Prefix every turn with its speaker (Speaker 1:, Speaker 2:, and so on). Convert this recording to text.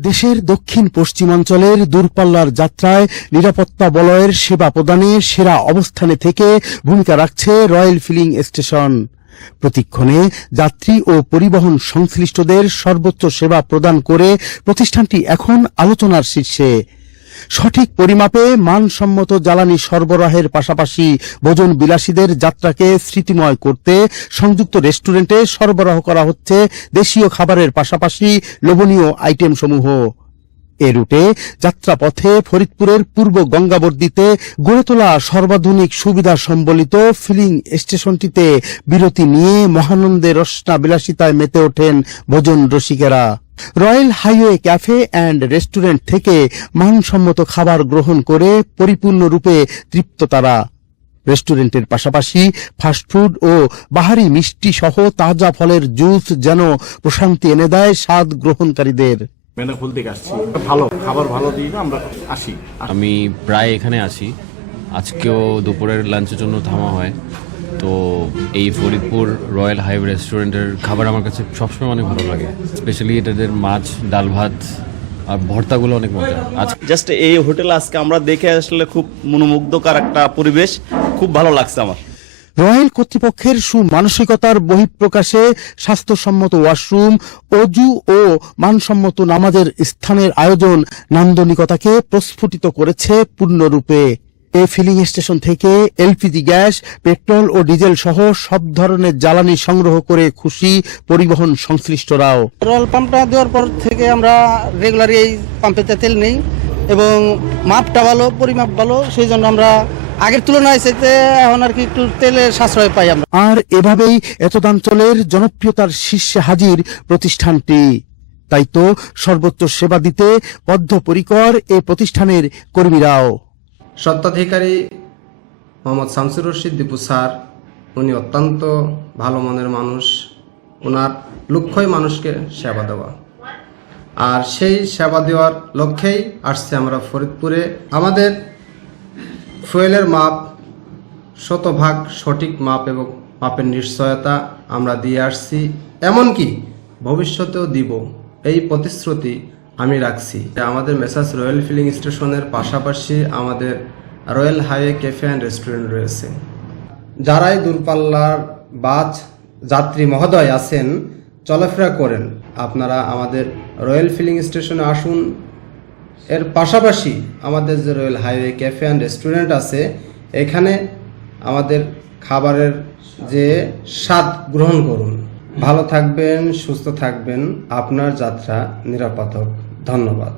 Speaker 1: দেশের দক্ষিণ পশ্চিমাঞ্চলের দূরপাল্লার যাত্রায় নিরাপত্তা বলয়ের সেবা প্রদানে সেরা অবস্থানে থেকে ভূমিকা রাখছে রয়্যাল ফিলিং স্টেশন। প্রতিক্ষণে যাত্রী ও পরিবহন সংশ্লিষ্টদের সর্বোচ্চ সেবা প্রদান করে প্রতিষ্ঠানটি এখন আলোচনার শীর্ষে। সঠিক পরিমাপে মানসম্মত জ্বালানি সরবরাহের পাশাপাশি ভোজন বিলাসীদের যাত্রাকে স্মৃতিময় করতে সংযুক্ত রেস্টুরেন্টে সরবরাহ করা হচ্ছে দেশীয় খাবারের পাশাপাশি লোভনীয় আইটেম সমূহ এ রুটে যাত্রাপথে ফরিদপুরের পূর্ব গঙ্গাবর্দিতে গড়ে তোলা সর্বাধুনিক সুবিধা সম্বলিত ফিলিং স্টেশনটিতে বিরতি নিয়ে মহানন্দে রসনা বিলাসিতায় মেতে ওঠেন ভোজন রসিকেরা। Royal highway cafe and restaurant থেকে মানসম্মত খাবার গ্রহণ করে পরিপূর্ণরূপে তৃপ্ত তারা। রেস্টুরেন্টের পাশাপাশি ফাস্টফুড ও বাহারি মিষ্টি সহ তাজা ফলের জুস যেন প্রশান্তি এনে দেয় স্বাদ গ্রহণকারীদের।
Speaker 2: মেনাকুল থেকে আসছি। ভালো খাবার ভালো দিয়ে আমরা আসি।
Speaker 3: আমি প্রায় এখানে আছি আজকেও দুপুরের লাঞ্চের জন্য থামা হয়। তো এই ফরিদপুর রয়্যাল হাইভ রেস্টুরেন্টের খাবার আমার কাছে সবসময় অনেক ভালো লাগে। স্পেশালি এটাদের মাছ ডাল ভাত আর ভর্তাগুলো অনেক মজা। আজ
Speaker 4: জাস্ট এই হোটেল আজকে আমরা দেখে আসলে খুব মনোমুগ্ধকর একটা পরিবেশ। খুব ভালো লাগছে আমার।
Speaker 1: রয়্যাল কর্তৃপক্ষের সুমানসিকতার বহিঃপ্রকাশে স্বাস্থ্যসম্মত ওয়াশরুম অজু ও মানসম্মত নামাজের স্থানের আয়োজন নান্দনিকতাকে প্রস্ফুটিত করেছে পূর্ণরূপে। এ ফিলিং স্টেশন থেকে এলপিজি গ্যাস পেট্রোল ও ডিজেল সহ সব ধরনের জ্বালানি সংগ্রহ করে খুশি পরিবহন সংশ্লিষ্টরাও।
Speaker 5: পেট্রোল পাম্পটা দেওয়ার পর থেকে আমরা রেগুলার এই পাম্পেতে তেল নেই এবং মাপটা ভালো পরিমাপ ভালো সেই জন্য আমরা আগের তুলনায় সেতে এখন আর কি একটু তেলের সাশ্রয় পাই আমরা।
Speaker 1: আর এভাবেই এতদাঞ্চলের জনপ্রিয়তার শীর্ষে হাজির প্রতিষ্ঠানটি। তাই তো সর্বোচ্চ সেবা দিতে বদ্ধপরিকর এ প্রতিষ্ঠানের কর্মীরাও।
Speaker 6: স্বত্বাধিকারী মোহাম্মদ শামসুর রশিদ দীপু স্যার, উনি অত্যন্ত ভালো মনের মানুষ। ওনার লক্ষ্যই মানুষকে সেবা দেওয়া। আর সেই সেবা দেওয়ার লক্ষ্যেই আসছে আমরা ফরিদপুরে। আমাদের ফুয়েলের মাপ শতভাগ সঠিক মাপ এবং মাপের নিশ্চয়তা আমরা দিয়ে আসছি। এমনকি ভবিষ্যতেও দিব। এই প্রতিশ্রুতি আমি রাখছি। আমাদের মেসাজ রয়্যাল ফিলিং স্টেশনের পাশাপাশি আমাদের royal highway cafe and restaurant রয়েছে। যারাই দূরপাল্লার বাস যাত্রী মহোদয় আছেন, চলাফেরা করেন। আপনারা আমাদের রয়্যাল ফিলিং স্টেশনে আসুন। এর পাশাপাশি আমাদের যে royal highway cafe and restaurant আছে, এখানে আমাদের খাবারের যে স্বাদ গ্রহণ করুন। ভালো থাকবেন, সুস্থ থাকবেন। আপনার যাত্রা নিরাপদ হোক। ধন্যবাদ।